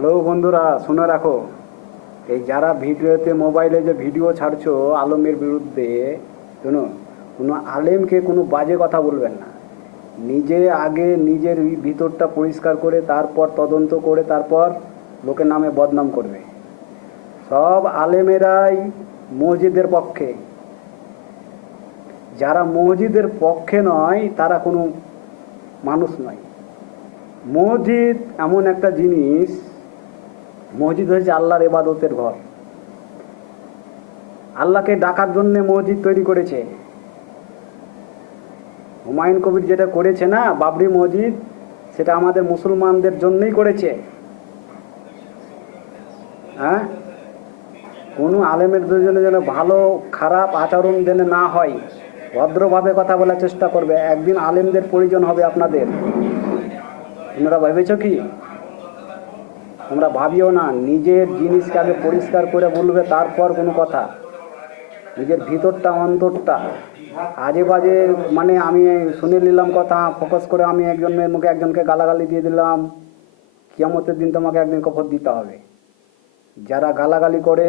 Hello বন্ধুরা, শুনে রাখো। এই যারা ভিডিওতে মোবাইলে যে ভিডিও ছাড়ছো আলমের বিরুদ্ধে, শোনো, কোনো আলেমকে কোনো বাজে কথা বলবেন না। নিজে আগে নিজের ভিতরটা পরিষ্কার করে তারপর তদন্ত করে তারপর লোকের নামে বদনাম করবে। সব আলেমেরাই মসজিদের পক্ষে। যারা মসজিদের পক্ষে নয় তারা কোনো মানুষ নয়। মসজিদ এমন একটা জিনিস, মসজিদ হয়েছে আল্লাহর ইবাদতের ঘর। আল্লাহকে ডাকার জন্য মসজিদ তৈরি করেছে। হুমায়ুন কবির যেটা করেছে না, বাবরি মসজিদ, সেটা আমাদের মুসলমানদের জন্যই করেছে। হ্যাঁ, কোনো আলেমের জন্য যেন ভালো খারাপ আচরণ যেন না হয়, ভদ্রভাবে কথা বলার চেষ্টা করবে। একদিন আলেমদের প্রয়োজন হবে আপনাদের। তোমরা ভেবেছ কি? তোমরা ভাবিও না। নিজের জিনিসকে আগে পরিষ্কার করে বলবে, তারপর কোনো কথা। নিজের ভিতরটা অন্তরটা আজে বাজে মানে আমি শুনে নিলাম কথা, ফোকাস করে আমি একজনের মুখে একজনকে গালাগালি দিয়ে দিলাম, কিয়ামতের দিন তোমাকে একদিন কফর দিতে হবে। যারা গালাগালি করে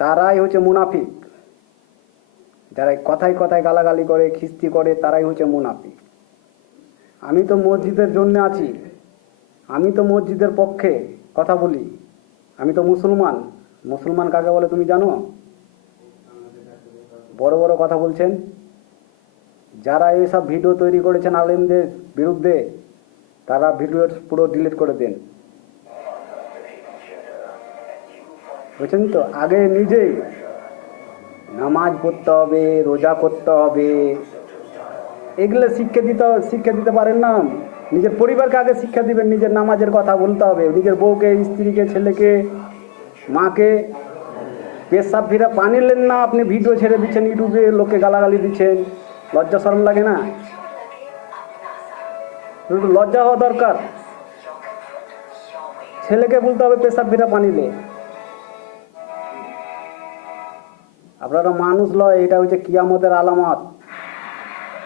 তারাই হচ্ছে মুনাফিক। যারা কথায় কথায় গালাগালি করে, খিস্তি করে, তারাই হচ্ছে মুনাফিক। আমি তো মসজিদের জন্য আছি, আমি তো মসজিদের পক্ষে কথা বলি। আমি তো মুসলমান। মুসলমান কাকে বলে তুমি জানো? বড় বড় কথা বলছেন যারা এইসব ভিডিও তৈরি করেছেন আলেমদের বিরুদ্ধে, তারা ভিডিও পুরো ডিলিট করে দেন। বুঝছেন তো? আগে নিজেই নামাজ পড়তে হবে, রোজা করতে হবে, এগুলো শিক্ষা দিতে পারেন না। নিজের পরিবারকে আগে শিক্ষা দিবেন। নিজের নামাজের কথা বলতে হবে, নিজের বউকে, স্ত্রীকে, ছেলেকে, মাকে। পেশাব ফিরা পানি নেন না, আপনি ভিডিও ছেড়ে দিচ্ছেন ইউটিউবে, লোককে গালাগালি দিচ্ছেন। লজ্জা শরম লাগে না? একটু লজ্জা হওয়া দরকার। ছেলেকে বলতে হবে পেশাব ফিরা পানি লে। আপনারা মানুষ লয়, এটা হচ্ছে কিয়ামতের আলামত।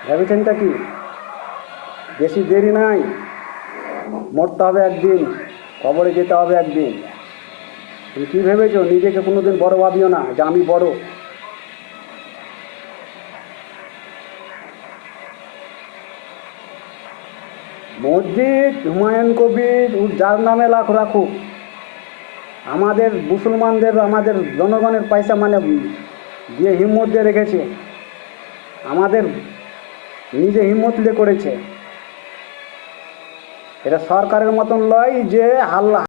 ভেবেছেনটা কি? বেশি দেরি নাই, মরতে হবে একদিন, কবরে যেতে হবে একদিন। তুমি কি ভেবেছো? নিজেকে কোনোদিন বড় ভাবিও না যে আমি বড়। মসজিদ হুমায়ুন কবির যার নামে লাখ রাখুক, আমাদের মুসলমানদের, আমাদের জনগণের পয়সা মানে দিয়ে হিম্মত দিয়ে রেখেছে। আমাদের নিজে হিম্মত দিয়ে করেছে। এটা সরকারের মতন লয় যে হাল্লা